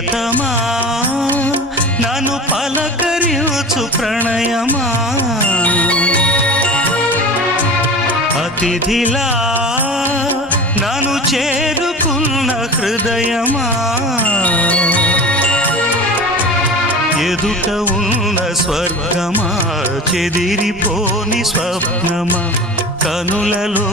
ప్రియతమా నన్ను పలకరించు ప్రణయమా అతిథిలా నన్ను చేరుకున్న హృదయమా ఎదుట ఉన్న స్వర్గమా చెదిరిపోని స్వప్నమా కనులలో